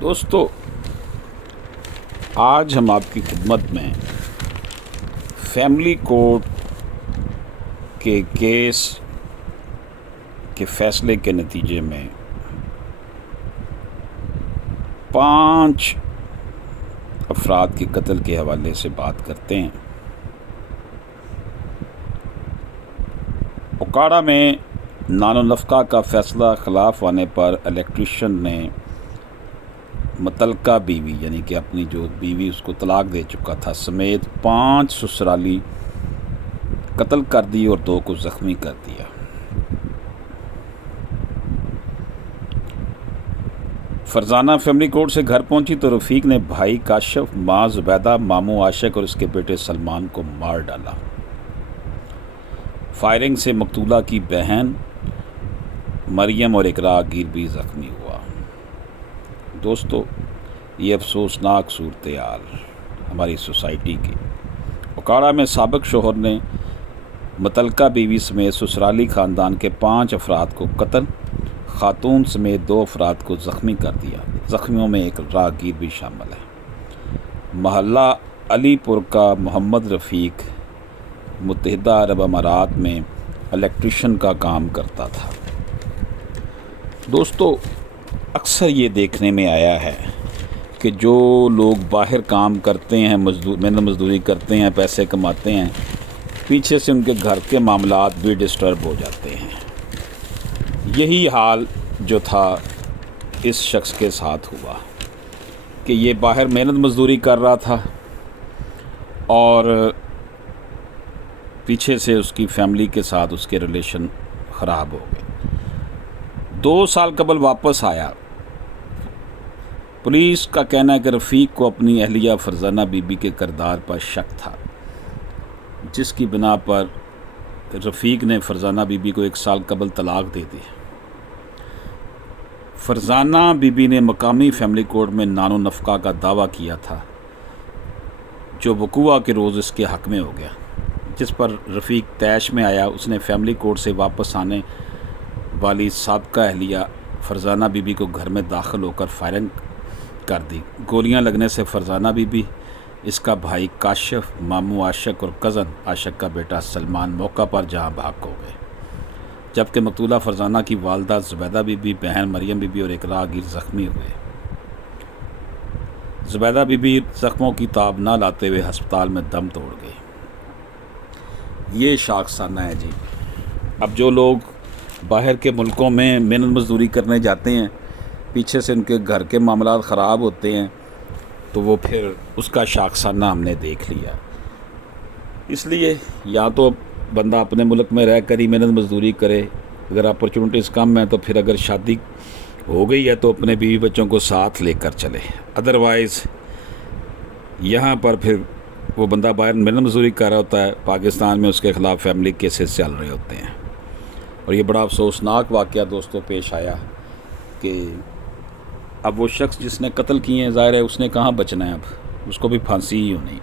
دوستو، آج ہم آپ کی خدمت میں فیملی کورٹ کے کیس کے فیصلے کے نتیجے میں 5 افراد کے قتل کے حوالے سے بات کرتے ہیں۔ اوکاڑا میں نان و نفقہ کا فیصلہ خلاف آنے پر الیکٹریشین نے متعلقہ بیوی یعنی کہ اپنی جو بیوی اس کو طلاق دے چکا تھا سمیت 5 سسرالی قتل کر دی اور 2 کو زخمی کر دیا۔ فرزانہ فیملی کورٹ سے گھر پہنچی تو رفیق نے بھائی کاشف، ماں زبیدہ، ماموں عاشق اور اس کے بیٹے سلمان کو مار ڈالا۔ فائرنگ سے مقتولہ کی بہن مریم اور اقرا گیر بھی زخمی ہوا۔ دوستو، یہ افسوسناک صورتحال ہماری سوسائٹی کی۔ اوکاڑا میں سابق شوہر نے متعلقہ بیوی سمیت سسرالی خاندان کے 5 افراد کو قتل، خاتون سمیت 2 افراد کو زخمی کر دیا۔ زخمیوں میں ایک راہگیر بھی شامل ہے۔ محلہ علی پور کا محمد رفیق متحدہ عرب امارات میں الیکٹریشین کا کام کرتا تھا۔ دوستو، اکثر یہ دیکھنے میں آیا ہے کہ جو لوگ باہر کام کرتے ہیں، محنت مزدوری کرتے ہیں، پیسے کماتے ہیں، پیچھے سے ان کے گھر کے معاملات بھی ڈسٹرب ہو جاتے ہیں۔ یہی حال جو تھا اس شخص کے ساتھ ہوا کہ یہ باہر محنت مزدوری کر رہا تھا اور پیچھے سے اس کی فیملی کے ساتھ اس کے ریلیشن خراب ہو گئے۔ 2 سال قبل واپس آیا۔ پولیس کا کہنا ہے کہ رفیق کو اپنی اہلیہ فرزانہ بی بی کے کردار پر شک تھا، جس کی بنا پر رفیق نے فرزانہ بی بی کو 1 سال قبل طلاق دے دی۔ فرزانہ بی بی نے مقامی فیملی کورٹ میں نان و نفقہ کا دعویٰ کیا تھا، جو وقوع کے روز اس کے حق میں ہو گیا، جس پر رفیق طیش میں آیا۔ اس نے فیملی کورٹ سے واپس آنے والی سابقہ اہلیہ فرزانہ بی بی کو گھر میں داخل ہو کر فائرنگ کر دی۔ گولیاں لگنے سے فرزانہ بی بی، اس کا بھائی کاشف، ماموں عاشق اور کزن عاشق کا بیٹا سلمان موقع پر جہاں بھاگ ہو گئے، جبکہ مقتولہ فرزانہ کی والدہ زبیدہ بی بی، بہن مریم بی بی اور اقرا گیر زخمی ہوئے۔ زبیدہ بی بی زخموں کی تاب نہ لاتے ہوئے ہسپتال میں دم توڑ گئی۔ یہ شاخسانہ ہے جی۔ اب جو لوگ باہر کے ملکوں میں محنت مزدوری کرنے جاتے ہیں، پیچھے سے ان کے گھر کے معاملات خراب ہوتے ہیں، تو وہ پھر اس کا شاخسانہ ہم نے دیکھ لیا۔ اس لیے یا تو بندہ اپنے ملک میں رہ کر ہی محنت مزدوری کرے، اگر اپرچونٹیز کم ہیں تو پھر اگر شادی ہو گئی ہے تو اپنے بیوی بچوں کو ساتھ لے کر چلے، ادروائز یہاں پر پھر وہ بندہ باہر محنت مزدوری کر رہا ہوتا ہے، پاکستان میں اس کے خلاف فیملی کیسز چل رہے ہوتے ہیں۔ اور یہ بڑا افسوسناک واقعہ دوستوں پیش آیا کہ اب وہ شخص جس نے قتل کیے ہیں، ظاہر ہے اس نے کہاں بچنا ہے، اب اس کو بھی پھانسی ہی ہونی۔